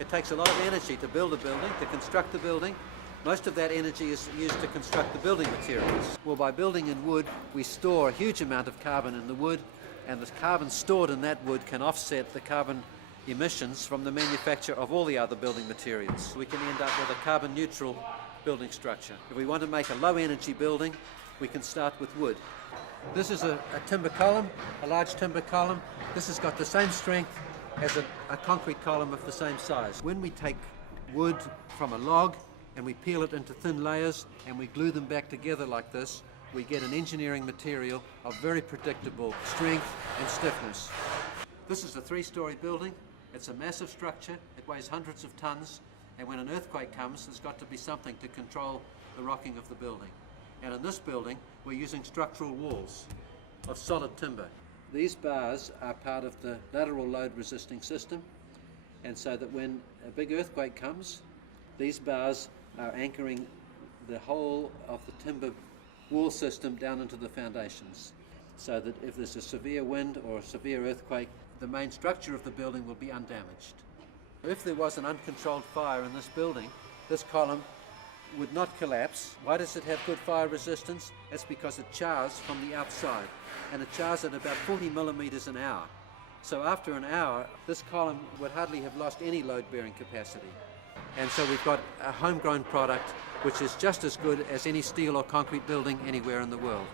It takes a lot of energy to build a building, to construct the building. Most of that energy is used to construct the building materials. Well, by building in wood, we store a huge amount of carbon in the wood, and the carbon stored in that wood can offset the carbon emissions from the manufacture of all the other building materials. We can end up with a carbon neutral building structure. If we want to make a low energy building, we can start with wood. This is a timber column, a large timber column. This has got the same strength as a concrete column of the same size. When we take wood from a log and we peel it into thin layers and we glue them back together like this, we get an engineering material of very predictable strength and stiffness. This is a 3-story building. It's a massive structure. It weighs hundreds of tons, and when an earthquake comes, there's got to be something to control the rocking of the building. And in this building, we're using structural walls of solid timber. These bars are part of the lateral load resisting system, and so that when a big earthquake comes, these bars are anchoring the whole of the timber wall system down into the foundations, so that if there's a severe wind or a severe earthquake, the main structure of the building will be undamaged. If there was an uncontrolled fire in this building, this column would not collapse. Why does it have good fire resistance? It's because it chars from the outside, and it chars at about 40 millimeters an hour. So after an hour, this column would hardly have lost any load-bearing capacity. And so we've got a homegrown product which is just as good as any steel or concrete building anywhere in the world.